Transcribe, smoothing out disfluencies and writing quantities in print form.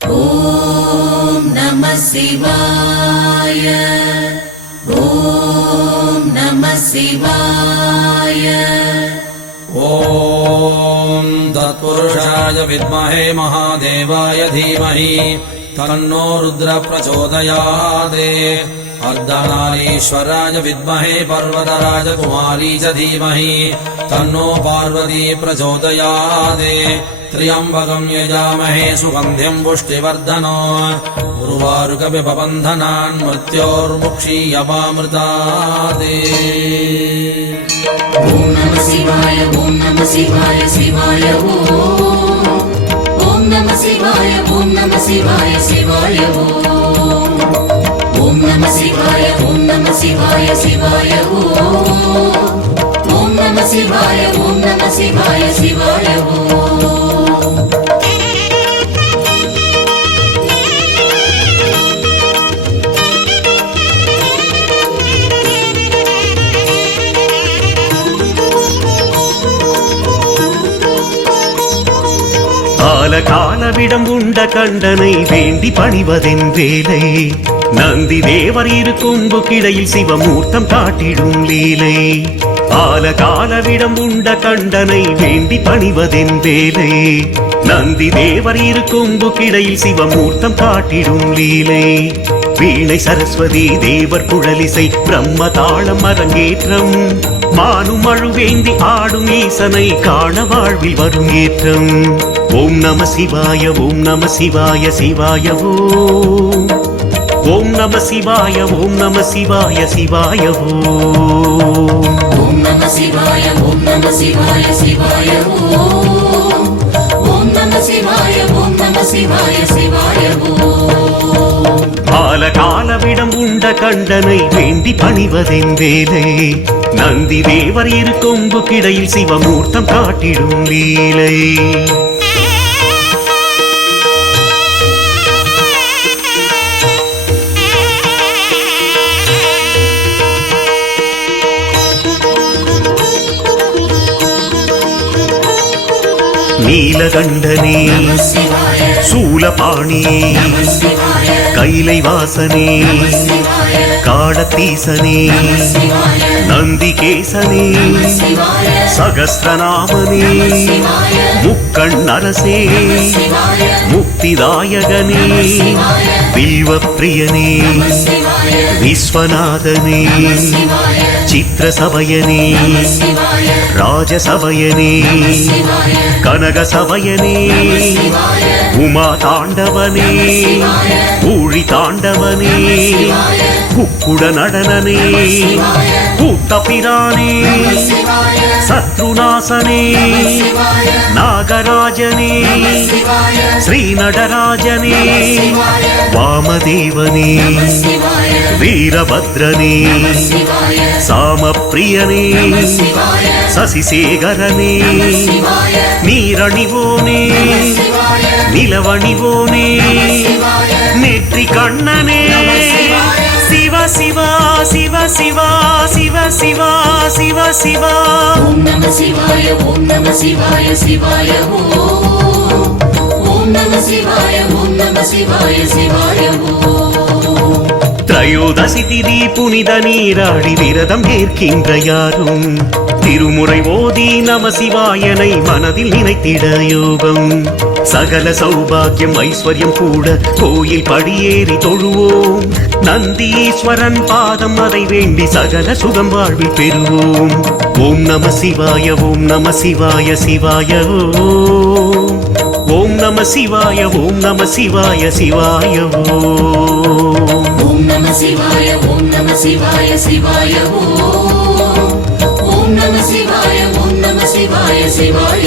ஓம் நம சிவாய. ஓம் நம சிவாய. ஓம் தத்புருஷாய வித்மஹே மகாதேவாய தீமஹி தன்னோ ருத்ர பிரச்சோதயாதே. अर्धनारीश्वराय विद्महे पर्वतराज कुमारी च धीमहि तन्नो पार्वती प्रचोदयात्. त्र्यम्बकम् यजामहे सुगन्धिम् पुष्टिवर्धनो उर्वारुकविपबन्धनान् मृत्योर्मुक्षीयमामृतात्. ॐ नमः शिवाय. ॐ नमः शिवाय. शिवाय ॐ नमः शिवाय. ॐ नमः शिवाय. शिवाय ॐ नमः शिवाय. ॐ नमः शिवाय. शिवाय ॐ नमः शिवाय. ॐ नमः शिवाय. शिवाय காலவிடம் உண்ட கண்டனை வேண்டி பணிவதென் வேலை. நந்தி தேவர் இரு கொம்பு கிடையில் சிவமூர்த்தம் காட்டிடும் லீலை. காலவிடம் உண்ட கண்டனை வேண்டி பணிவதென் வேலை. நந்தி தேவர் இரு கொம்பு கிடையில் சிவமூர்த்தம் காட்டிடும் லீலை. வீணை சரஸ்வதி தேவர் குழலிசை பிரம்ம தாளம் அரங்கேற்றம். மானும் அழுவேந்தி ஆடும் ஈசனை காண வாழ்வில் வரும் ஏற்றம். ஓம் நம சிவாய. ஓம் நம சிவாய. சிவாய ஓம் நம சிவாய. ஓம் நம சிவாய. சிவாய ஓம் நம சிவாய. ஓம் நம சிவாய. சிவாய ஓம் நம சிவாய. ஓம் நம சிவாய. சிவாய காலவிடம் உண்ட கண்டனை வேண்டி பணிவதென் வேலை. நந்தி தேவர் இரு கொம்பு கிடையில் சிவமூர்த்தம் காட்டிடும் லீலை. நீலகண்டனே சூலபாணியே கைலை வாசனே காடத்தீசனே நந்திகேசனே சகஸ்ரநாமனே முக்கண்ணரசே முக்திதாயகனே வில்வப்பிரியனே விஸ்வநாதனே சித்திரசபயனே ராஜசபயனே கனகசபயனே உமா தாண்டவனே ஊழி தாண்டவனே குக்குட நடனனே கூத்தபிரானே சத்ருநாசனே நாகராஜனே ஸ்ரீநடராஜனே வாமதேவனே வீரபத்ரனே சாமப்பிரியனே சசிசேகரனே நீரணிவோனே நிலவணிவோனே நெற்றி கண்ணனே சிவ சிவா சிவ சிவா சிவ சிவா சிவ சிவா. ஓம் நம சிவாய. ஓம் நம சிவாய. சிவாய ஓம் நம சிவாய. ஓம் நம சிவாய. சிவாய திரையோதசி திதி புனித நீராடி விரதம் ஏற்கின்ற யாரும் திருமுறை ஓதி நம சிவாயனை மனதில் நினைத்திட யோகம். சகல சௌபாகியம் ஐஸ்வர்யம் கூட கோயில் படியேறி தொழுவோம். நந்தீஸ்வரன் பாதம் அதை வேண்டி சகல சுகம் வாழ்வில் பெறுவோம். ஓம் நம சிவாய. ஓம் நம சிவாய. சிவாய ஓம் நம சிவாய. ஓம் நம சிவாய. சிவாய ஓம் நம சிவாய. ஓம் நம சிவாய. சிவாய ஓம் நம சிவாய. ஓம் நம சிவாய. சிவாய